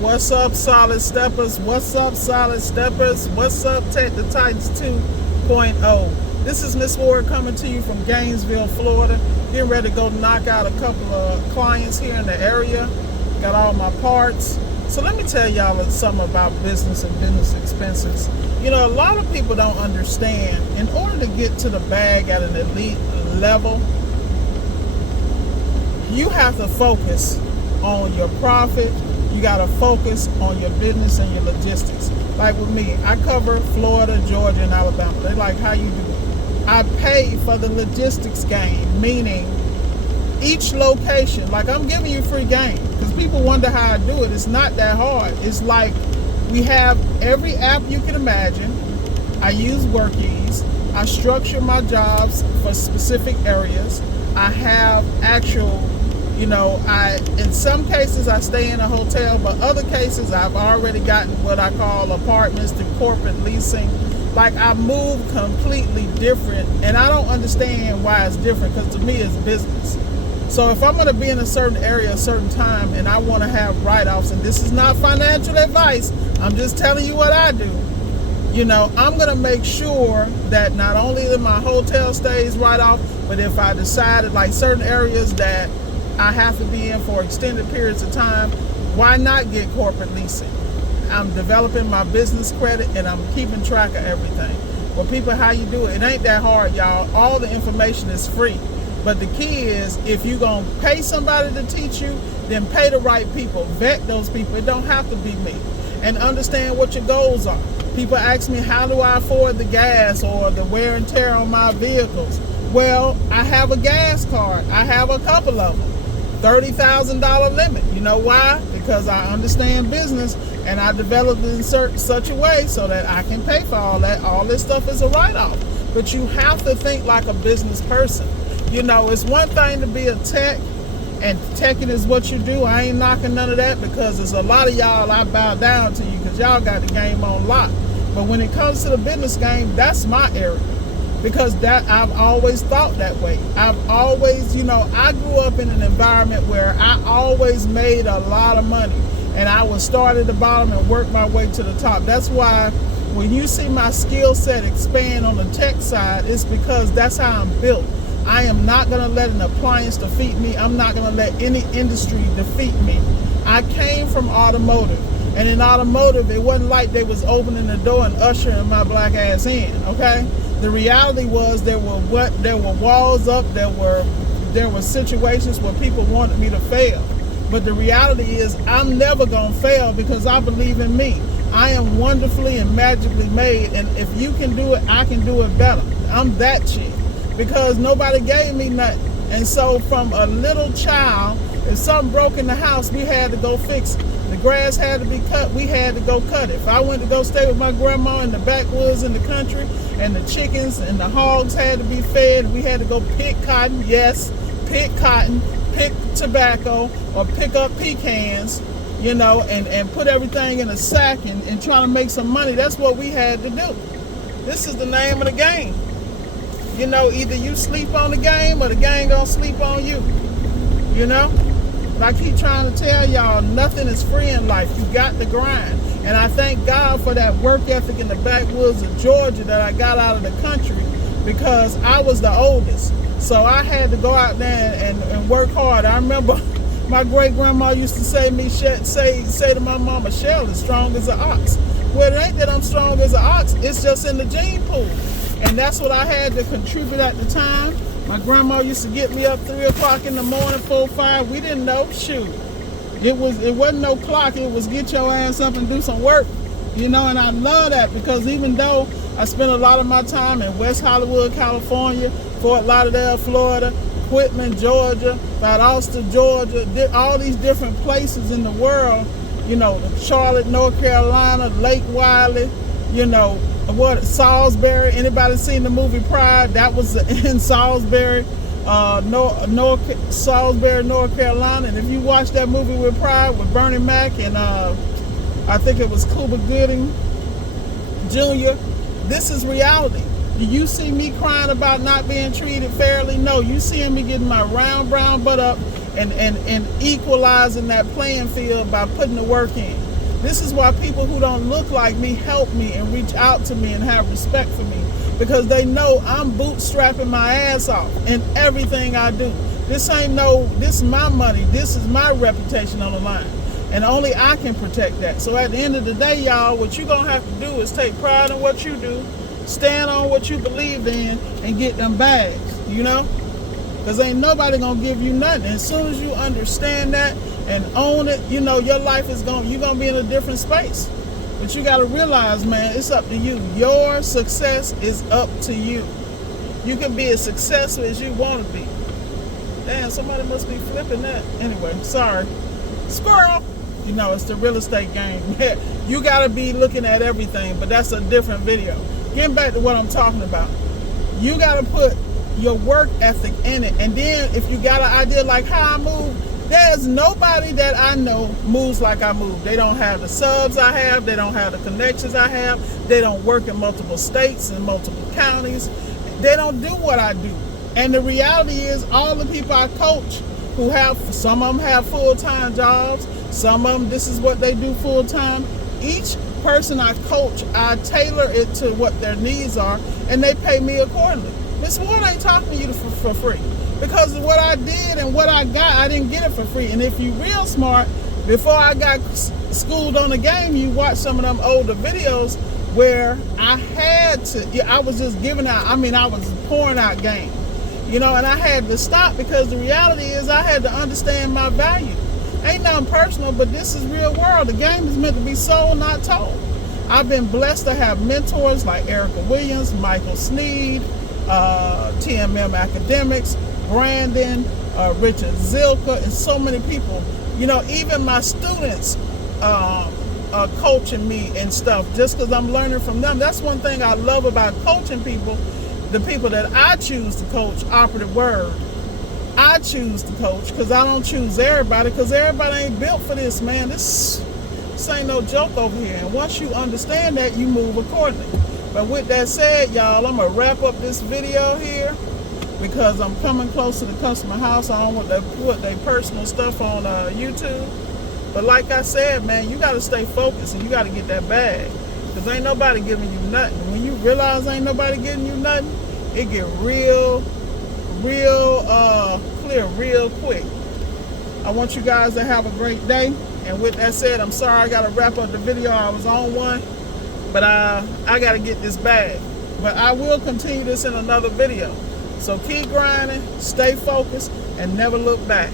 What's up, Solid Steppers? What's up, Solid Steppers? What's up, Tech the Titans 2.0? This is Miss Ward coming to you from Gainesville, Florida. Getting ready to go knock out a couple of clients here in the area. Got all my parts. So let me tell y'all something about business and business expenses. You know, a lot of people don't understand. In order to get to the bag at an elite level, you have to focus on your profit. You got to focus on your business and your logistics. Like with me, I cover Florida, Georgia, and Alabama. They're like, how you do it? I pay for the logistics game, meaning each location, like I'm giving you free game because people wonder how I do it. It's not that hard. It's like we have every app you can imagine. I use WORKIZ. I structure my jobs for specific areas. I have actual, you know, in some cases I stay in a hotel, but other cases I've already gotten what I call apartments through corporate leasing. Like I move completely different, and I don't understand why it's different because to me it's business. So if I'm going to be in a certain area a certain time and I want to have write-offs, and this is not financial advice, I'm just telling you what I do. You know, I'm going to make sure that not only that my hotel stays right off, but if I decided like certain areas that I have to be in for extended periods of time, why not get corporate leasing? I'm developing my business credit and I'm keeping track of everything. Well, people, how you do it? It ain't that hard, y'all. All the information is free. But the key is, if you're going to pay somebody to teach you, then pay the right people. Vet those people. It don't have to be me. And understand what your goals are. People ask me, how do I afford the gas or the wear and tear on my vehicles? Well, I have a gas card. I have a couple of them. $30,000 limit. You know why? Because I understand business and I developed it in such a way so that I can pay for all that. All this stuff is a write-off. But you have to think like a business person. You know, it's one thing to be a tech, and teching is what you do. I ain't knocking none of that because there's a lot of y'all I bow down to you because y'all got the game on lock. But when it comes to the business game, that's my area. Because that I've always thought that way. I've always, you know, I grew up in an environment where I always made a lot of money. And I would start at the bottom and work my way to the top. That's why when you see my skill set expand on the tech side, it's because that's how I'm built. I am not going to let an appliance defeat me. I'm not going to let any industry defeat me. I came from automotive. And in automotive, it wasn't like they was opening the door and ushering my black ass in, okay? The reality was there were walls up, there were situations where people wanted me to fail. But the reality is I'm never going to fail because I believe in me. I am wonderfully and magically made, and if you can do it, I can do it better. I'm that chick. Because nobody gave me nothing. And so from a little child, if something broke in the house, we had to go fix it. The grass had to be cut, we had to go cut it. If I went to go stay with my grandma in the backwoods in the country, and the chickens and the hogs had to be fed, we had to go pick cotton, yes, pick cotton, pick tobacco, or pick up pecans, you know, and put everything in a sack and try to make some money. That's what we had to do. This is the name of the game. You know, either you sleep on the game or the game gonna sleep on you. You know? But I keep trying to tell y'all, nothing is free in life. You got to grind. And I thank God for that work ethic in the backwoods of Georgia that I got out of the country because I was the oldest. So I had to go out there and work hard. I remember my great-grandma used to say to my mama, Shell is strong as an ox. Well, it ain't that I'm strong as an ox. It's just in the gene pool. And that's what I had to contribute at the time. My grandma used to get me up 3 o'clock in the morning, 4, 5. We didn't know, shoot. It wasn't no clock. It was get your ass up and do some work. You know, and I love that because even though I spent a lot of my time in West Hollywood, California, Fort Lauderdale, Florida, Quitman, Georgia, Valdosta, Georgia, all these different places in the world, you know, Charlotte, North Carolina, Lake Wiley, you know, Salisbury. Anybody seen the movie Pride? That was in Salisbury, Salisbury, North Carolina. And if you watch that movie with Pride with Bernie Mac and I think it was Cuba Gooding Jr., this is reality. Do you see me crying about not being treated fairly? No, you seeing me getting my round brown butt up and equalizing that playing field by putting the work in. This is why people who don't look like me help me and reach out to me and have respect for me, because they know I'm bootstrapping my ass off in everything I do. This is my money. This is my reputation on the line. And only I can protect that. So at the end of the day, y'all, what you're going to have to do is take pride in what you do, stand on what you believe in, and get them bags, you know? Because ain't nobody going to give you nothing. As soon as you understand that and own it, you know, your life is you're going to be in a different space. But you got to realize, man, it's up to you. Your success is up to you. You can be as successful as you want to be. Damn, somebody must be flipping that. Anyway, sorry. Squirrel. You know, it's the real estate game. You got to be looking at everything, but that's a different video. Getting back to what I'm talking about. You got to put your work ethic in it. And then if you got an idea like how I move, there's nobody that I know moves like I move. They don't have the subs I have. They don't have the connections I have. They don't work in multiple states and multiple counties. They don't do what I do. And the reality is all the people I coach who have, some of them have full-time jobs. Some of them, this is what they do full-time. Each person I coach, I tailor it to what their needs are, and they pay me accordingly. Miss Ward ain't talking to you for free. Because of what I did and what I got, I didn't get it for free. And if you real smart, before I got schooled on the game, you watch some of them older videos where I was just giving out, I was pouring out game. You know, and I had to stop because the reality is I had to understand my value. Ain't nothing personal, but this is real world. The game is meant to be sold, not told. I've been blessed to have mentors like Erica Williams, Michael Sneed, TMM Academics, Brandon, Richard Zilka, and so many people. You know, even my students are coaching me and stuff just because I'm learning from them. That's one thing I love about coaching people. The people that I choose to coach, operative word, I choose to coach because I don't choose everybody, because everybody ain't built for this, man. This ain't no joke over here. And once you understand that, you move accordingly. But with that said, y'all, I'm going to wrap up this video here because I'm coming close to the customer house. I don't want to put their personal stuff on YouTube. But like I said, man, you got to stay focused and you got to get that bag. Because ain't nobody giving you nothing. When you realize ain't nobody giving you nothing, it get real clear real quick. I want you guys to have a great day. And with that said, I'm sorry I got to wrap up the video. I was on one. But I got to get this bag. But I will continue this in another video. So keep grinding, stay focused, and never look back.